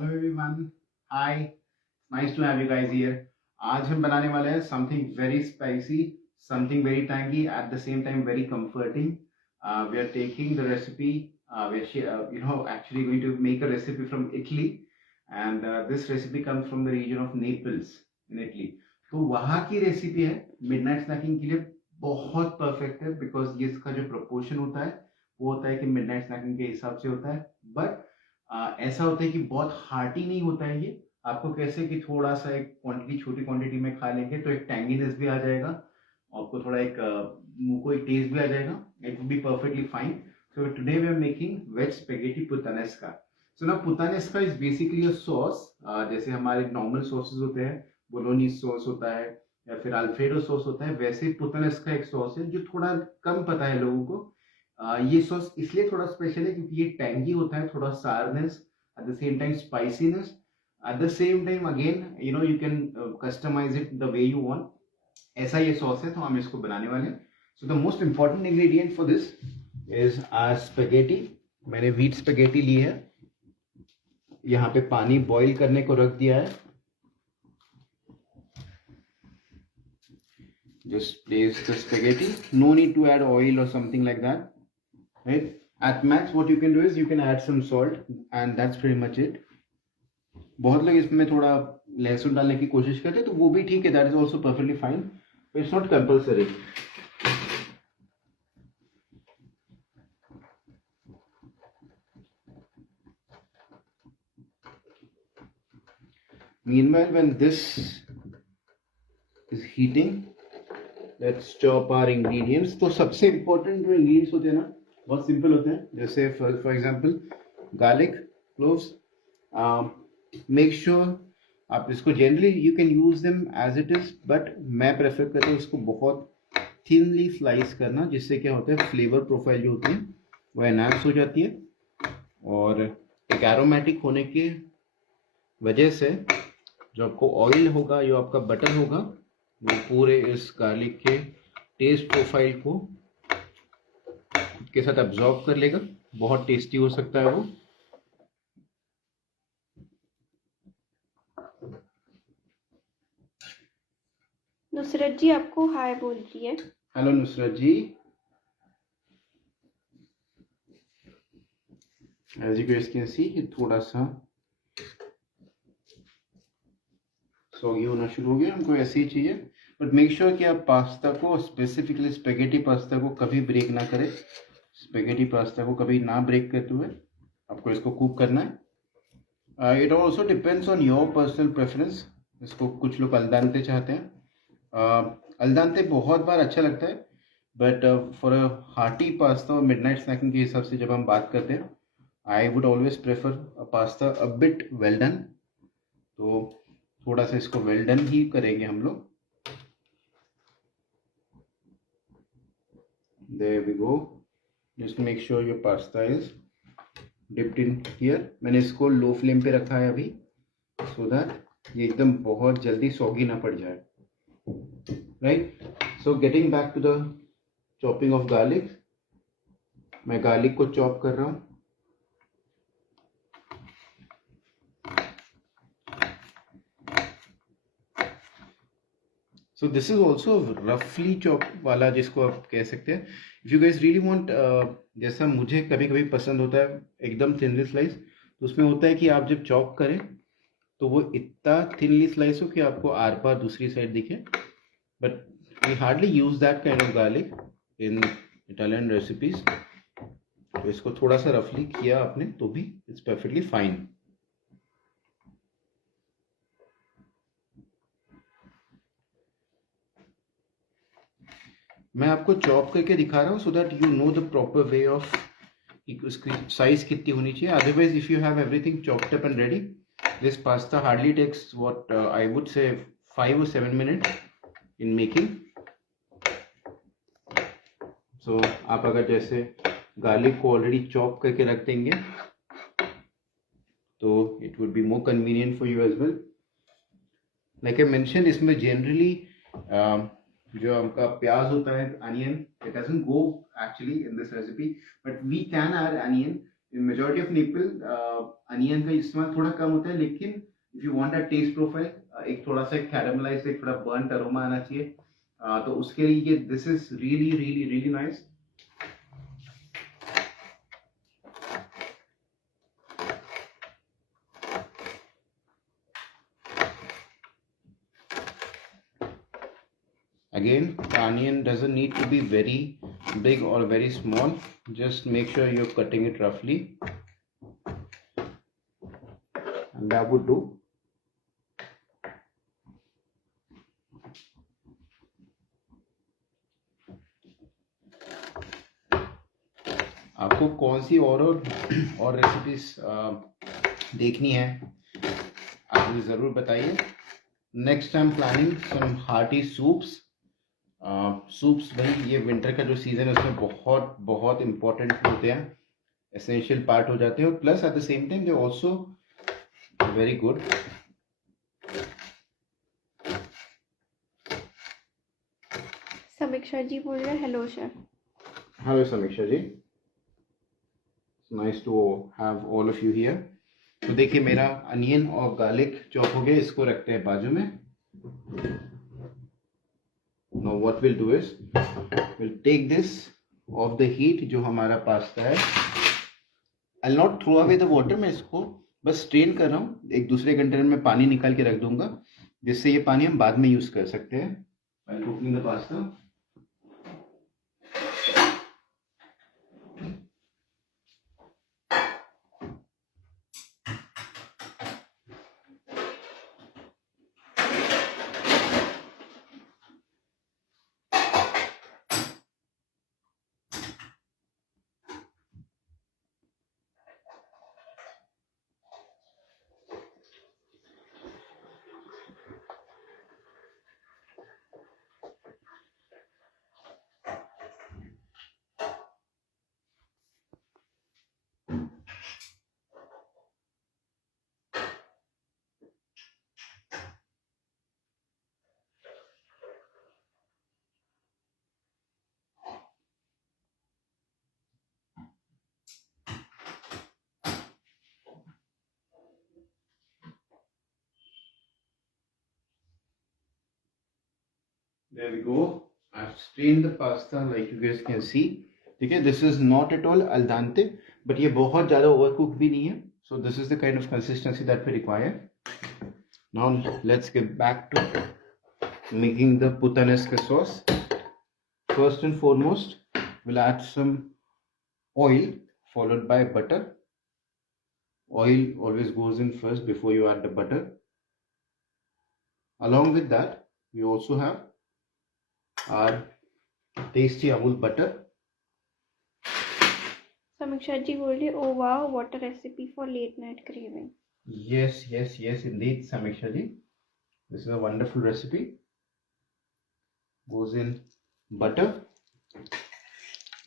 Hello everyone, hi, nice to have you guys here. आज हम बनाने वाले हैं something very spicy, something very tangy, at the same time very comforting. We are taking the recipe, actually going to make a recipe from Italy, and this recipe comes from the region of Naples in Italy. तो वहाँ की रेसिपी है, midnight snaking के लिए बहुत परफेक्ट है, बिकॉज ये इसका जो प्रोपोर्शन होता है वो होता है कि मिडनाइट स्नैकिंग के हिसाब से होता है, बट ऐसा होता है कि बहुत हार्टी नहीं होता है ये। आपको कैसे कि थोड़ा सा एक क्वांटिटी, छोटी क्वांटिटी में खा लेंगे तो एक टैंगीनेस भी आ जाएगा, आपको थोड़ा एक मुंह को एक टेस्ट भी आ जाएगा, it will be perfectly fine. So today we are making veg spaghetti puttanesca. So ना puttanesca is basically a sauce, जैसे हमारे नॉर्मल सॉसेस होते हैं, बोलोनीज सॉस होता है या फिर अल्फ्रेडो सॉस होता है, वैसे पुतानेस्का एक सॉस है जो थोड़ा कम पता है लोगों को। ये सॉस इसलिए थोड़ा स्पेशल है क्योंकि ये टैंगी होता है, थोड़ा सारनेस, at the same time spiciness, at the same time again you can customize it the way you want. ऐसा ये सॉस है, तो हम इसको बनाने वाले हैं। So the most important ingredient for this is are spaghetti. मैंने व्हीट स्पेगेटी ली है, यहाँ पे पानी बॉईल करने को रख दिया है। Just place the spaghetti. No need to add oil or something like that, right? At max what you can do is you can add some salt and that's pretty much it. बहुत लोग इसमें थोड़ा लहसुन डालने की कोशिश करते हैं तो वो भी ठीक है, that is also perfectly fine, but it's not compulsory. Meanwhile, when this is heating, let's chop our ingredients. तो सबसे इम्पोर्टेंट जो इंग्रेडिएंट्स होते हैं ना, बहुत सिंपल होते हैं, जैसे for example garlic cloves. Make sure आप इसको generally you can use them as it is, but मैं प्रेफर करता हूँ इसको बहुत थिनली स्लाइस करना, जिससे क्या होता है फ्लेवर प्रोफाइल जो होती है वो एनहांस हो जाती है, और एक एरोमेटिक होने की वजह से जो आपको ऑयल होगा, जो आपका बटर होगा, वो पूरे इस गार्लिक के टेस्ट प्रोफाइल को के साथ अब्जॉर्ब कर लेगा। बहुत टेस्टी हो सकता है वो। नुसरत जी आपको हाय बोल रही है। Hello Nusrat ji. As you guys can see ये थोड़ा सा सॉगी होना शुरू हो गया, हमको ऐसे ही चाहिए, बट मेक श्योर कि आप पास्ता को, स्पेसिफिकली स्पेगेटी पास्ता को कभी ब्रेक ना करें। स्पेगेटी पास्ता को कभी ना ब्रेक करते हुए आपको इसको कुक करना है। It also depends on your personal preference. इसको कुछ लोग अल्दांते चाहते हैं, अल्दांते बहुत बार अच्छा लगता है, but for a hearty pasta और मिडनाइट स्नैकिंग के हिसाब से जब हम बात करते हैं, I would always prefer pasta a bit well done. तो थोड़ा सा इसको वेल डन ही करेंगे हम लोग। There we go. Just make sure your pasta is dipped in here. मैंने इसको लो फ्लेम पे रखा है अभी, so that ये एकदम बहुत जल्दी सॉगी ना पड़ जाए, right? So getting back to the chopping of garlic, मैं गार्लिक को चॉप कर रहा हूँ। So this is also roughly chop वाला, जिसको आप कह सकते हैं। If you guys really want, जैसा मुझे कभी कभी पसंद होता है एकदम थिनली स्लाइस, तो उसमें होता है कि आप जब चॉप करें तो वो इतना थिनली स्लाइस हो कि आपको आर पार दूसरी साइड दिखे, but we hardly use that kind of garlic in Italian recipes. तो इसको थोड़ा सा रफली किया आपने तो भी इट्स परफेक्टली फाइन। मैं आपको चॉप करके दिखा रहा हूँ so that you know the proper way of उसकी साइज कितनी होनी चाहिए। Otherwise if you have everything chopped up and ready, this pasta hardly takes what I would say 5 or 7 minutes in making. So आप अगर जैसे गार्लिक को already chop करके रख देंगे तो it would be more convenient for you as well. Like I mention, इसमें generally जो आपका प्याज होता है, onion, it doesn't go actually in this recipe, but we can add onion in majority of people onion का इस्तेमाल थोड़ा कम होता है, लेकिन if you want a taste profile, एक थोड़ा सा कैरामलाइज, एक थोड़ा बर्न अरोमा आना चाहिए, तो उसके लिए this is really really really nice. Again, the onion doesn't need to be very big or very small. Just make sure you're cutting it roughly, and that would do. आपको कौन सी और रेसिपीज देखनी है आप मुझे ज़रूर बताइए. Next time planning some hearty soups. Soups भाई ये विंटर का जो सीज़न है उसमें बहुत बहुत इम्पोर्टेंट होते हैं, एसेंशियल पार्ट हो जाते हैं, plus at the same time they also very good. Samiksha ji बोल रहे हैं hello sir. Hello Samiksha ji, nice to have all of you here. तो देखिए मेरा अनियन और गार्लिक चॉप हो गया, इसको रखते हैं बाजू में. Now what we'll do is we'll take this off the heat. जो हमारा पास्ता है, I'll not throw away the water. मैं इसको बस स्ट्रेन कर रहा हूँ, एक दूसरे कंटेनर में पानी निकाल के रख दूंगा, जिससे ये पानी हम बाद में यूज कर सकते हैं while cooking the pasta. There we go. I've strained the pasta like you guys can see. ठीक है, this is not at all al dente, but ये बहुत ज़्यादा overcooked भी नहीं है. So this is the kind of consistency that we require. Now let's get back to making the puttanesca sauce. First and foremost, we'll add some oil followed by butter. Oil always goes in first before you add the butter. Along with that, we also have our tasty Amul butter. समीक्षा जी बोल रही है oh wow what a recipe for late night craving. Yes, yes, yes, indeed, Samiksha ji. This is a wonderful recipe. Goes in butter.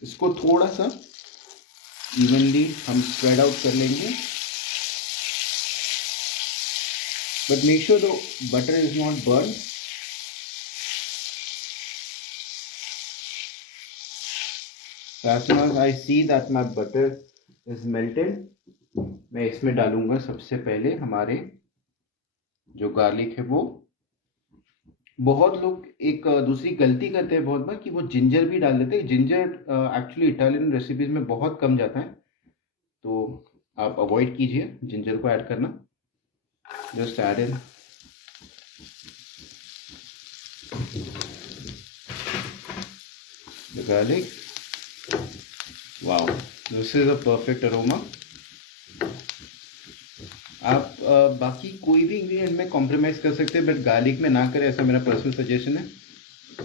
इसको थोड़ा सा इवनली हम spread out कर लेंगे. But make sure the butter is not burned. As soon as I see that my butter is melted, मैं इसमें डालूंगा सबसे पहले हमारे जो गार्लिक है वो. बहुत लोग एक दूसरी गलती करते हैं बहुत बार कि वो जिंजर भी डाल देते हैं. जिंजर एक्चुअली इटालियन रेसिपीज में बहुत कम जाता है, तो आप अवॉइड कीजिए जिंजर को ऐड करना. Just add in the garlic. Wow, this is a perfect aroma. आप बाकी कोई भी इंग्रेडिएंट में कॉम्प्रोमाइज़ कर सकते हैं, बट गार्लिक में ना करें, ऐसा मेरा पर्सनल सजेशन है.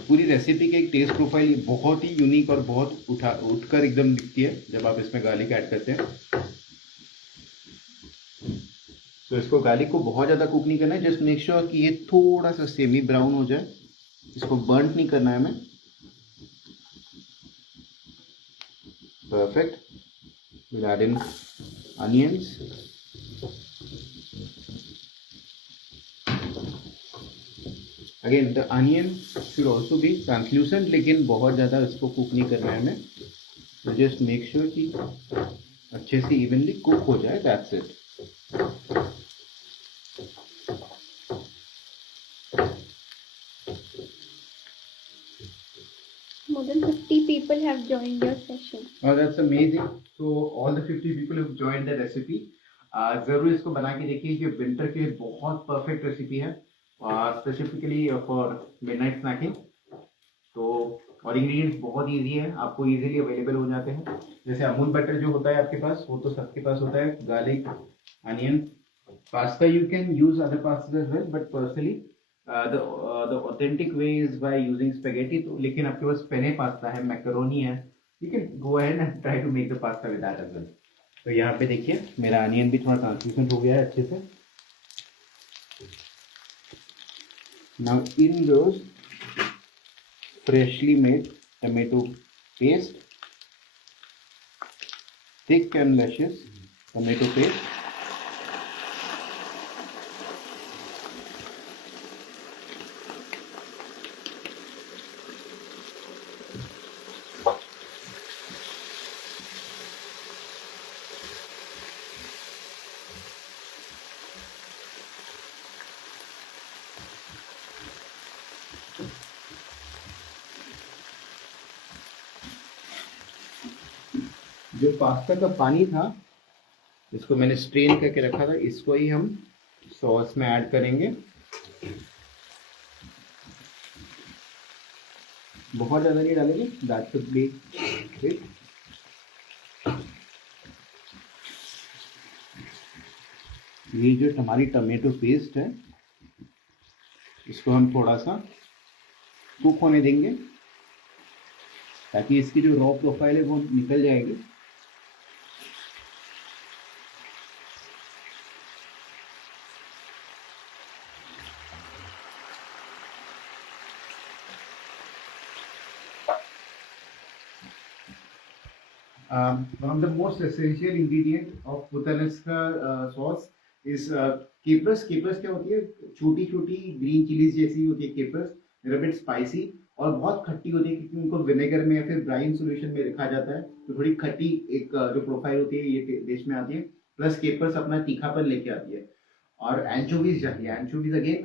पूरी रेसिपी की एक टेस्ट प्रोफाइल बहुत ही यूनिक और बहुत उठकर एकदम दिखती है जब आप इसमें गार्लिक ऐड करते हैं. तो इसको गार्लिक को बहुत ज़्यादा कुक नहीं करना है. जस्ट मेक श्योर कि ये थोड़ा सा सेमी ब्राउन हो जाए. इसको बर्न नहीं करना है हमें. Perfect. Will add in onions. Again the onion should also be translucent, लेकिन बहुत ज़्यादा इसको कुक नहीं करना है हमें. तो जस्ट मेक श्योर कि अच्छे से इवनली कुक हो जाए, that's it. More than 50 people have joined your session. Oh, that's amazing. So all the 50 people have joined the recipe. जरूर इसको बना के देखिए, ये विंटर के लिए बहुत परफेक्ट रेसिपी है, स्पेसिफिकली फॉर मिडनाइट स्नैकिंग। तो और इंग्रेडिएंट्स बहुत इजी है, आपको इजीली अवेलेबल हो जाते हैं। जैसे अमूल बटर जो होता है आपके पास, वो तो सबके पास होता है। Garlic, onion, pasta, you can use other pasta as well, but personally the authentic way is by using spaghetti। तो लेकिन आपके पास पेने पास्ता है, मैकरोनी है, you can go ahead and try to make the pasta with that as well। तो यहाँ पे देखिए मेरा अनियन भी थोड़ा ट्रांसल्यूसेंट हो गया है अच्छे से। Now in goes freshly made tomato paste, thick and luscious tomato paste। जो पास्ता का पानी था, इसको मैंने स्ट्रेन करके रखा था, इसको ही हम सॉस में ऐड करेंगे। बहुत ज़्यादा नहीं डालेंगे, दैट शुड बी इट। ये जो हमारी टमाटो पेस्ट है, इसको हम थोड़ा सा कुक होने देंगे ताकि इसकी जो रॉ प्रोफाइल है वो निकल जाएगी। One of the most essential ingredient of पुतानेस्का sauce is capers। capers क्या होती है? छोटी छोटी ग्रीन चिलीज जैसी होती है capers, a bit spicy और बहुत खट्टी होती है, क्योंकि उनको विनेगर में या फिर ब्राइन सॉल्यूशन में रखा जाता है, तो थोड़ी खट्टी एक जो प्रोफाइल होती है ये डिश में आती है। प्लस केपर्स अपना तीखापन लेके आती है। और एंचोवीज जाती है, anchovies again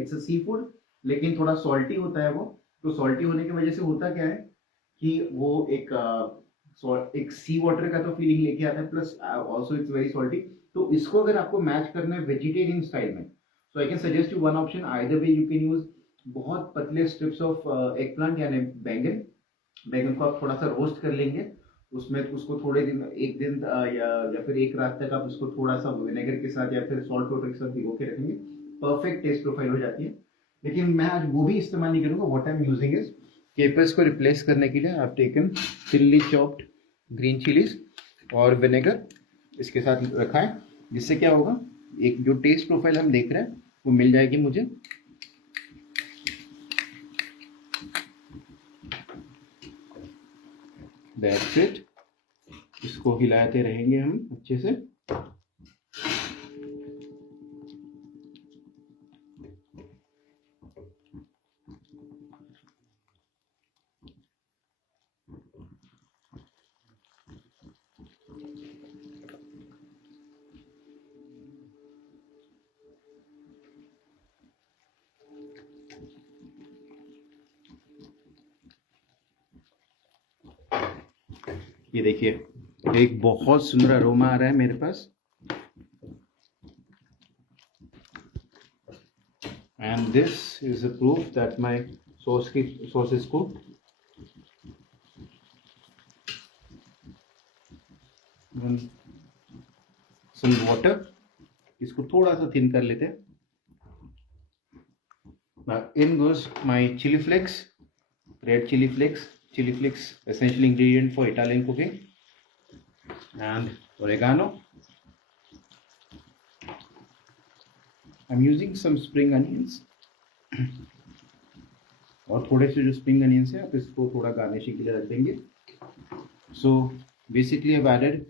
it's a seafood, लेकिन थोड़ा सॉल्टी होता है वो। तो सॉल्टी होने की वजह से होता क्या है कि वो एक सी वाटर का तो फीलिंग लेके आता है, plus also it's very salty. तो इसको अगर आपको मैच करना है वेजिटेरियन स्टाइल में, so I can suggest you one option. Either way you can use बहुत पतले स्ट्रिप्स ऑफ एग प्लांट यानी बैंगन। बैंगन को आप थोड़ा सा रोस्ट कर लेंगे, उसमें उसको थोड़े दिन, एक दिन या फिर एक रात तक आप उसको थोड़ा सा विनेगर के साथ या फिर सॉल्ट वाटर के साथ भिगो के रखेंगे, परफेक्ट टेस्ट प्रोफाइल हो जाती है। लेकिन मैं आज वो भी इस्तेमाल नहीं करूंगा। What I am using is keepers को रिप्लेस करने के लिए I have taken thinly chopped green chillies और विनेगर इसके साथ रखा है, जिससे क्या होगा, एक जो टेस्ट प्रोफाइल हम देख रहे हैं वो मिल जाएगी मुझे। That's it. इसको हिलाते रहेंगे हम अच्छे से। ये देखिए एक बहुत सुंदर अरोमा आ रहा है मेरे पास, and this is a proof that my sauce is cooked. Some water, इसको थोड़ा सा थिन कर लेते हैं। Now in goes my chili flakes, red chili flakes। Chili flakes essential ingredient for Italian cooking, and oregano। I'm using some spring onions और थोड़े से जो स्प्रिंग अनियंस है आप इसको थोड़ा गार्निशिंग के लिए रख देंगे। So basically I've added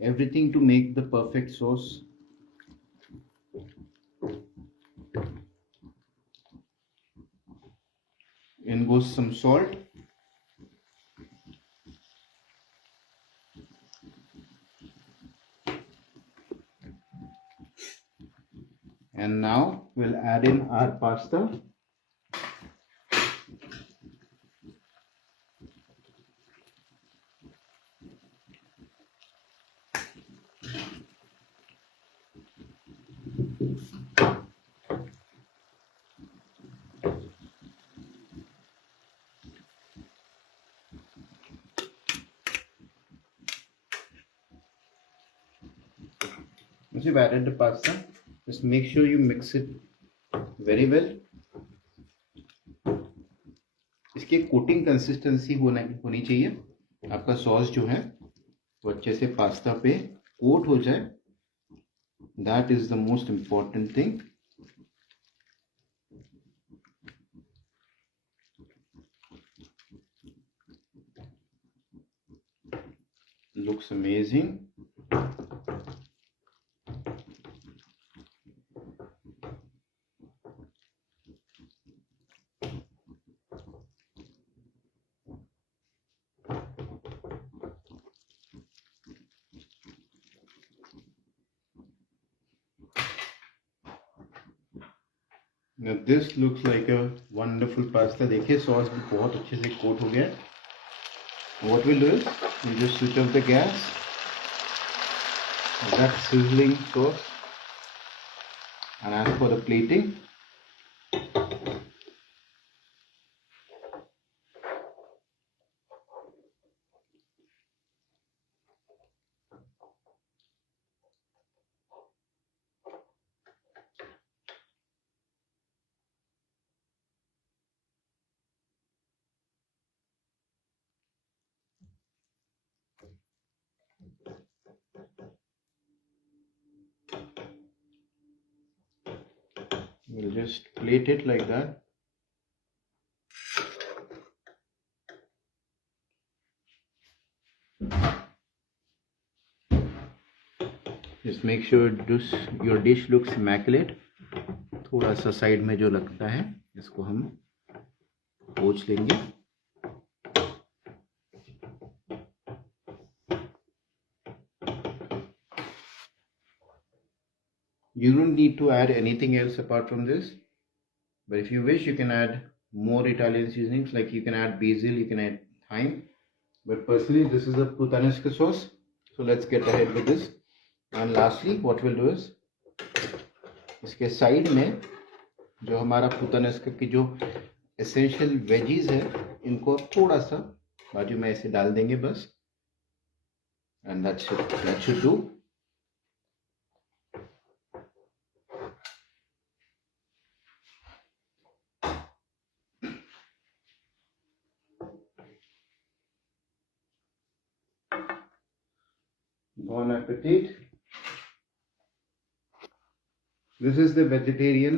everything to make the perfect sauce। In goes some salt, And now we'll add in our pasta. Once you've added the pasta, just make sure you mix it very well. इसकी coating consistency होनी चाहिए। आपका सॉस जो है वो अच्छे से पास्ता पे कोट हो जाए। That is the most important thing. Looks amazing. Now this looks like a wonderful pasta. देखिए सॉस भी बहुत अच्छे से कोट हो गया है। What we'll do is we just switch off the gas. That sizzling sauce. And as for the plating, we'll just plate it like that. Just make sure your dish looks immaculate. थोड़ा सा साइड में जो लगता है इसको हम पोंछ लेंगे। You don't need to add anything else apart from this, but if you wish you can add more Italian seasonings, like you can add basil, you can add thyme, but personally this is a puttanesca sauce, so let's get ahead with this. And lastly what we'll do is इसके साइड में जो हमारा पुttanesca की जो essential veggies है इनको थोड़ा सा बाजू में ऐसे डाल देंगे बस, and that should do. Bon appetit. This is the vegetarian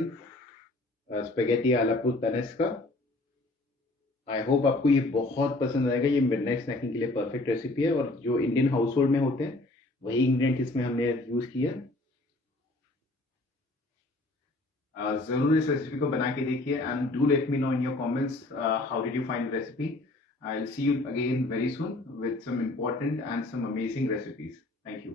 spaghetti alla puttanesca. I hope आपको ये बहुत पसंद आएगा। ये मिडनाइट स्नैकिंग के लिए परफेक्ट रेसिपी है और जो इंडियन हाउस होल्ड में होते हैं वही इंग्रेडिएंट इसमें हमने यूज किया। जरूर इस रेसिपी को बना के देखिए and do let me know in your comments how did you find the recipe. I will see you again very soon with some important and some amazing recipes. Thank you.